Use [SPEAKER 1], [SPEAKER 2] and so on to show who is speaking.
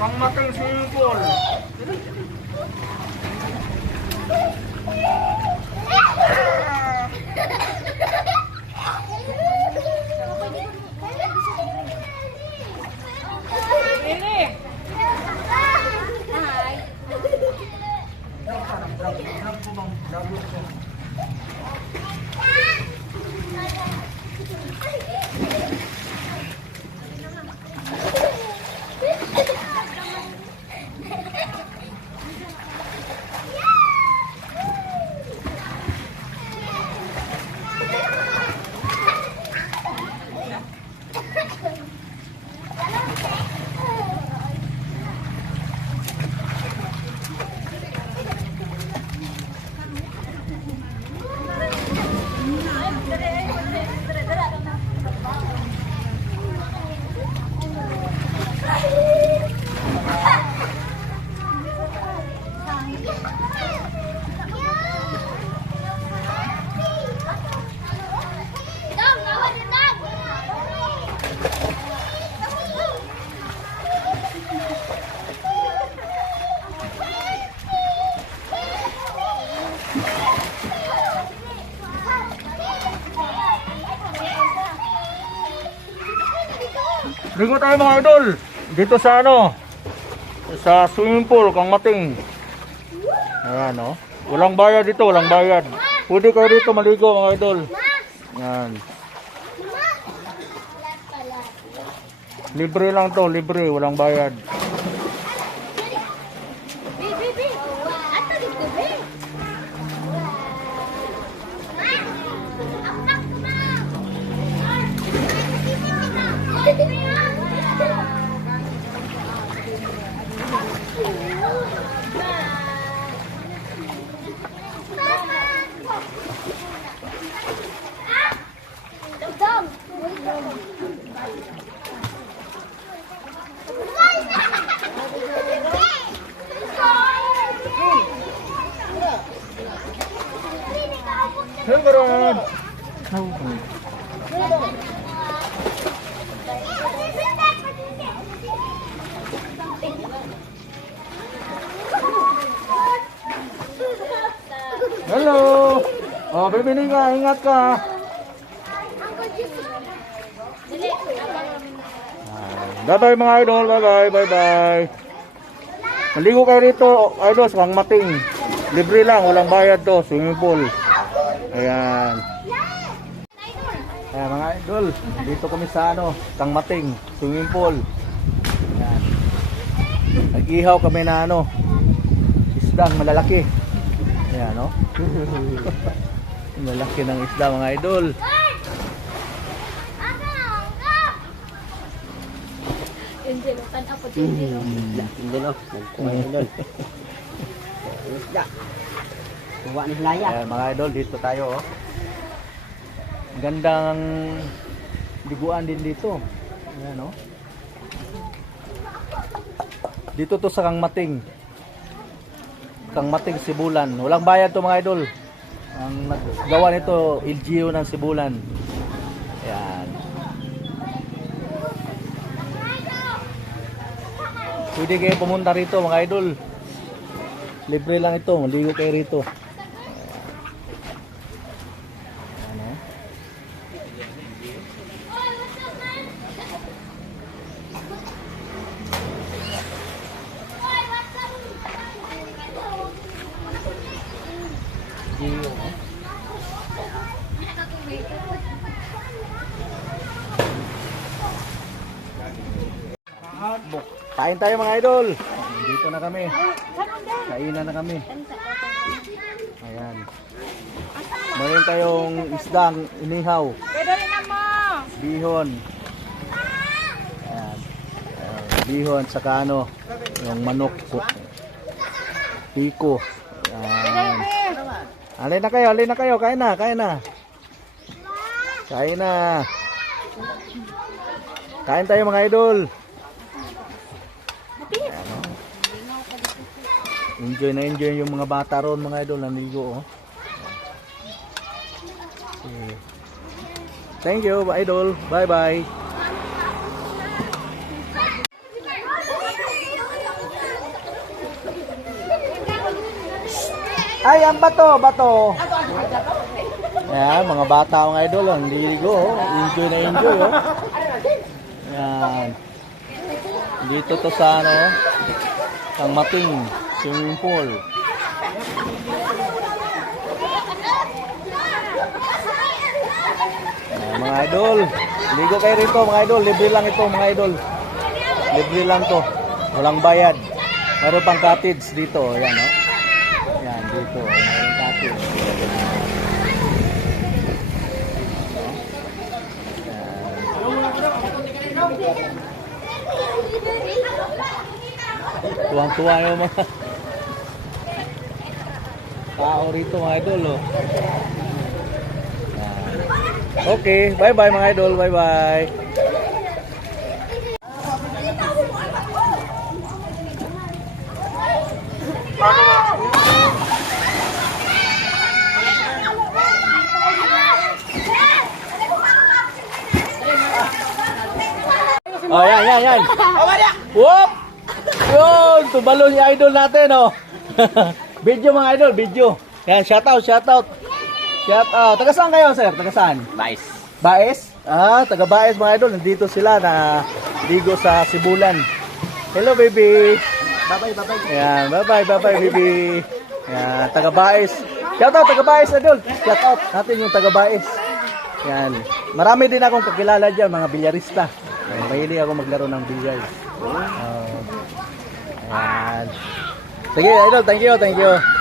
[SPEAKER 1] 막막한 술볼 Ligo tayo mga idol. Dito sa ano? Sa swimming pool, Kang Mating. Ayan no. Walang bayad dito, walang bayad. Pwede kayo dito maligo mga idol. Yan. Libre lang to, libre, walang bayad. Siyempre. Hello. Oh, bibini ka, ingat ka. Bye bye mga idol, bye bye, bye bye. Maligo kayo rito, idol, sa Mating. Libre lang, walang bayad to, swimming pool. Ayan. Ayan mga idol, dito kami sa ano, Kang Mating, swimming pool. Ayan. Nag-ihaw kami na ano, isdang malalaki. Ayan, no? Malalaki ng isda mga idol.
[SPEAKER 2] Angelo, tanaw po Angelo.
[SPEAKER 3] No, nagkuha yun doon. Isda. Kuha ni Laya.
[SPEAKER 1] Ayan mga idol, dito tayo oh. Ang Gandang liguan din dito. Ayan oh. Dito to sa Kang Mating. Kang Mating Sibulan. Walang bayad to mga idol. Ang naggawa nito LGU ng Sibulan. Ayan. Pwede kayo pumunta rito mga idol. Libre lang ito. Maligo kayo rito. Kain tayo mga idol. Dito na kami. Kainan na kami. Ayan. Mayroon tayong isdang inihaw. Bihon. Ayan. Ayan. Bihon saka ano, yung manok. Piko. Ayan. Alin na kayo, alin na kayo, kain na, kain na. Kain na. Kain tayo mga idol. Ayan, oh. Enjoy na enjoy yung mga bata ron mga idol nanigo oh. Thank you, idol. Bye bye. Ay, ang bato, bato. Yan, mga bata mga idol, ang ligo, oh. enjoy na enjoy, oh. Yan. Dito to sa ano, ang mating swimming pool. Yan, mga idol, ligo kayo rito mga idol, libre lang ito mga idol. Libre lang to, walang bayad. Meron pang cottage dito, yan oh. Yan, dito, meron cottage. Tuwang-tuwa yung mga tao rito mga idol oh. Okay, bye-bye mga idol, bye-bye. Oh, yan, yan, yan. Whoop! Yun, tubalo si idol natin, oh. video mga idol, video. Yan, shout out, shout out. Shout out. Taga saan kayo, sir? Taga saan?
[SPEAKER 3] Nice.
[SPEAKER 1] Baes? Ah, taga Baes mga idol. Nandito sila na ligo sa Sibulan. Hello, baby.
[SPEAKER 3] Bye-bye, bye-bye.
[SPEAKER 1] Yan, bye-bye, bye-bye, baby. Yan, taga Baes. Shout out, taga Baes, idol. Shout out natin yung taga Baes. Yan. Marami din akong kakilala dyan, mga bilyarista. Mahilig ako maglaro ng bilyar. Oh. Yan. Sige, idol, thank you, thank you.